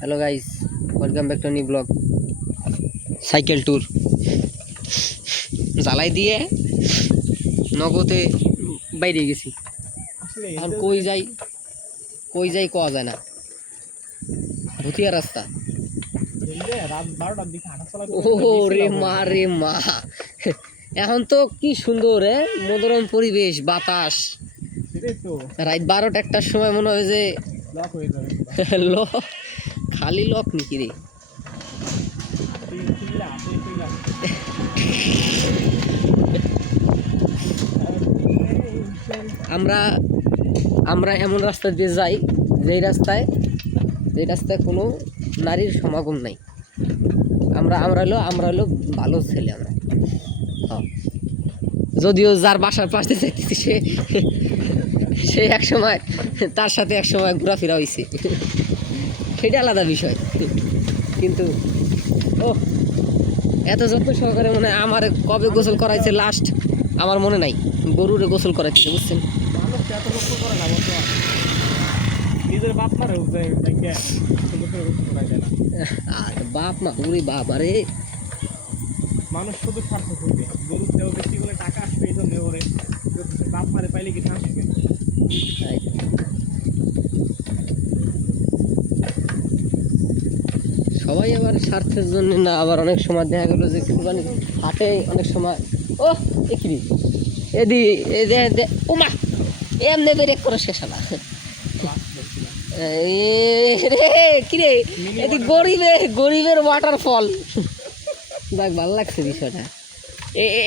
Hello guys, welcome back to new blog. Cycle tour জ্বালাই দিয়ে নগদে বাইরে গেছি। আর কই যাই কোয়া যায় না, ভুতিয়া রাস্তা। ও রে মা এখন তো কি সুন্দর মনোরম পরিবেশ, বাতাস। রাত 12-1টার সময় মনে হয় যে খালি লক নাকি রে। আমরা আমরা এমন রাস্তা দিয়ে যাই যেই রাস্তায় কোনো নারীর সমাগম নাই। আমরা হলো ভালো ছেলে। আমরা যদিও যার বাসার পাশে যাইতেছি সে তার সাথে এক সময় ঘোরাফেরা হয়েছে, সেটা আলাদা বিষয়। কিন্তু এত যত্ন সহকারে মনে হয় আমার কবে গোসল করাইছে লাস্ট আমার মনে নাই। গরুরে গোসল করাইছে, বুঝছেন? বাপ মা ওরে বাপ, আরে মানুষ শুধু স্বার্থ খুঁজবে। গরুর দেহ বেশি বলে টাকা আসবে, এই জন্য ওরে বাপ মারে পাইলে কি থাকবে। সবাই আবার স্বার্থের জন্য না, আবার অনেক সময় দেখা গেলো যে মানে হাটে অনেক সময় একি এদি ওমা এমনি বেরেক করে শেষ না রে কিরে, এদি গরিবের ওয়াটারফল। দেখ ভালো লাগছে বিষয়টা।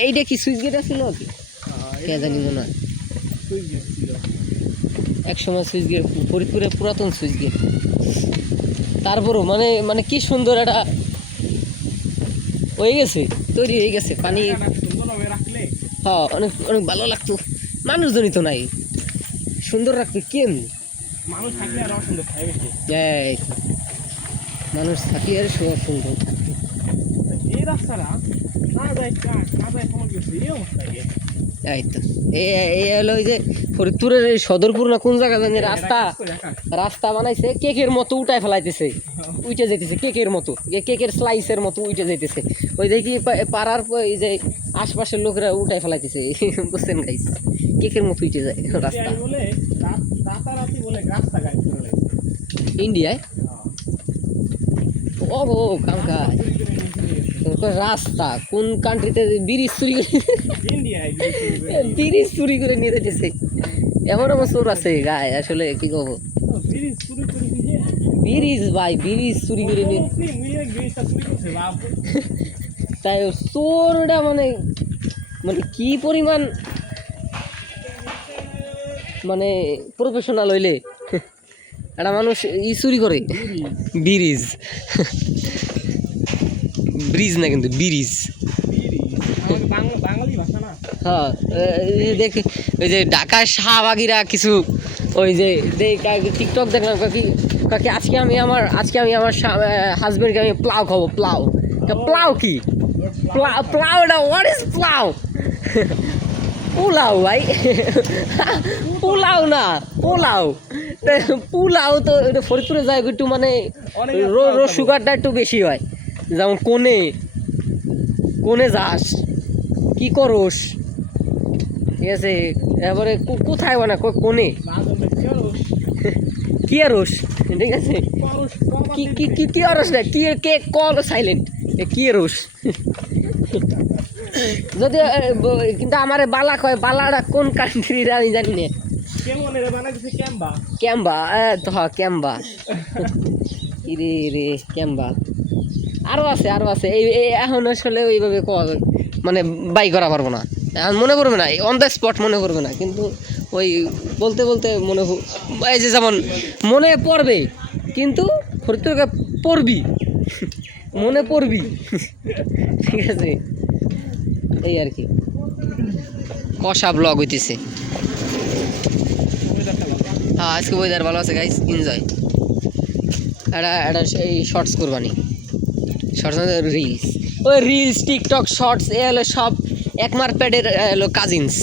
এইটা কি সুইচ গেট ছিল কি কে জানি, মনে হয় এক সময় সুইচ গেট, ফরিদপুরের পুরাতন সুইচ গেট। তারপরও মানে কি সুন্দর একটা হয়ে গেছে, তৈরি হয়ে গেছে। পানি হ্যাঁ অনেক অনেক ভালো লাগতো। মানুষজনই তো নাই, সুন্দর রাখবে কেমনি? মানুষ থাকলে আর সুন্দর থাকে বেশি। মানুষ থাকলে আর সুন্দর। এই রাস্তাটা না যায় সময় গেছে এই অবস্থায়। এই তো এই হলো ওই যে ফরিদপুরের এই সদরপুর না কোন জায়গা জানি রাস্তা বানাইছে, কেকের মতো উঠায় ফেলাইতেছে, উঠে যেতেছে কেকের মতো, কেকের স্লাইসের মতো উঠে যেতেছে। ওই দেখি পাড়ার এই যে আশপাশের লোকেরা উঠায় ফেলাইতেছে, বুঝছেন গাইস? কেকের মতো উঠে যায় রাস্তা। ইন্ডিয়ায় ও কামকা রাস্তা কোন কান্ট্রিতে ব্রিজ চুরি করে নিয়ে যেতেছে। এমন চোর আছে গায়ে, আসলে কি কব, ব্রিজ চুরি করে নিয়ে। তাই চোরটা মানে কি পরিমাণ প্রফেশনাল হইলে একটা মানুষ চুরি করে। ব্রিজ না কিন্তু ব্রিজ। হ্যাঁ দেখি ওই যে ঢাকার শাহবাগীরা কিছু ওই যে টিকটক দেখলাম কাকি আজকে আমি আমার হাজবেন্ডকে আমি প্লাউ খাবো। প্লাউ কি? প্লাউটা হোয়াট ইজ প্লাউ? পোলাও ভাই, পোলাও না পোলাও তো ফরিদপুরে যায় একটু সুগারটা একটু বেশি হয়। যেমন কোনে যাস, কি করস, ঠিক আছে? এবারে কোথায় বানা কোনে কি আরস, ঠিক আছে? কি আরস না কে কল সাইলেন্ট কি আরস। যদি কিন্তু আমার বালা কয়, বালাটা কোন কান্ট্রির আমি জানি না। ক্যাম্বা তো হ্যাঁ ক্যাম্বা রে ক্যাম্বা। আরও আছে এই এখন আসলে ওইভাবে বাই করা পারবো না, এখন মনে করবে না, অন দ্য স্পট মনে করবে না। কিন্তু ওই বলতে এই যে যেমন মনে পড়বে, কিন্তু ফরিদপুরে পড়বি মনে পড়বি, ঠিক আছে? এই আর কি কষা ব্লগ হইতেছে। হ্যাঁ আজকে ওয়েদার ভালো আছে গাইস, এনজয়। এটা এই শর্টস করবানি, শর্টস রিলস টিকটক শর্টস এ হলো সব একমার প্যাডের হলো কাজিনস।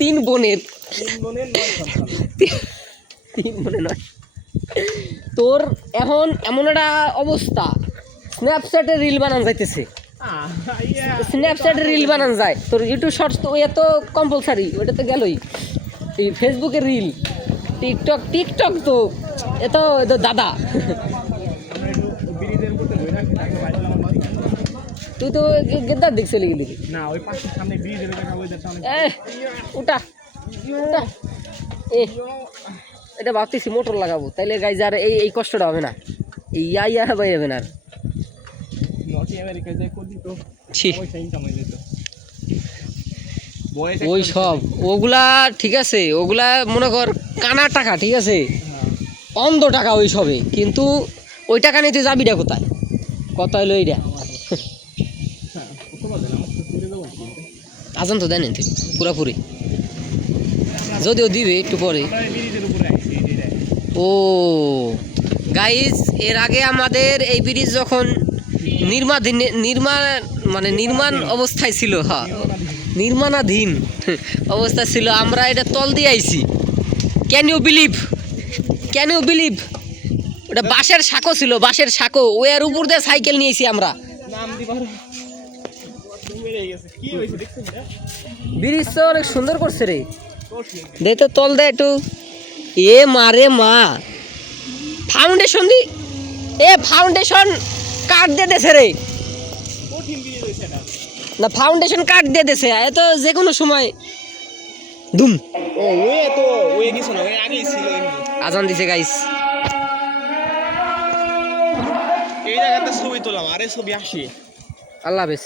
তিন বোনের 3 মনে নয় তোর এখন এমন একটা অবস্থা স্ন্যাপচ্যাটে রিল বানান যাইতেছে স্ন্যাপচ্যাটে রিল বানান যায় তোর ইউটিউব শর্টস তো ওই এত কম্পালসারি ওটা তো গেলই এই ফেসবুকে রিল টিকটক তো এত দাদা আমরা একটু ব্রিজের উপরে ধরে রাখি তাকে বাইরে আমার বাড়ি তুই তো গেদ্দার দিক চলে গেলি না ওই পাশের সামনে ব্রিজের উপরে ওয়েদারটা অনেক উঠা উঠা এটা ভাবতেছি মোটর লাগাবো তাইলে গাইজ আর এই কষ্টটা হবে না এই ইয়া হবে যাবে না আর নর্থ আমেরিকায় যাই করলি তো ছি পয়সা ইনকাম হয়ে যেত ওই সব ওগুলা ঠিক আছে ওগুলা মনে কর কানা টাকা ঠিক আছে অন্ধ টাকা ওই সবে কিন্তু ওই টাকা নিতে যাবিটা কোথায় কত হলো এইটা আজান তো দেন তুই পুরাপুরি যদিও দিবে একটু পরে ও গাইজ এর আগে আমাদের এই ব্রিজ যখন নির্মাণ অবস্থায় ছিল হ্যাঁ নির্মাণাধীন অবস্থা ছিল আমরা এটা তল দিয়ে আইছি ক্যান ইউ বিলিভ ওটা বাঁশের সাঁকো ছিল বাঁশের সাঁকো ওয়ার উপর দিয়ে সাইকেল নিয়েছি আমরা ব্রিজ তো অনেক সুন্দর করছে রে দে তো তল দে একটু এ মারে মা ফাউন্ডেশন কাট দিয়ে দেছে রে না ফাউন্ডেশন কাট দিয়ে দেছে এত যে কোনো সময় দুম আজান দিছে গাইস এই জায়গাতে ছবি তোলাম আরে ছবি আসি আল্লাহ হাফেজ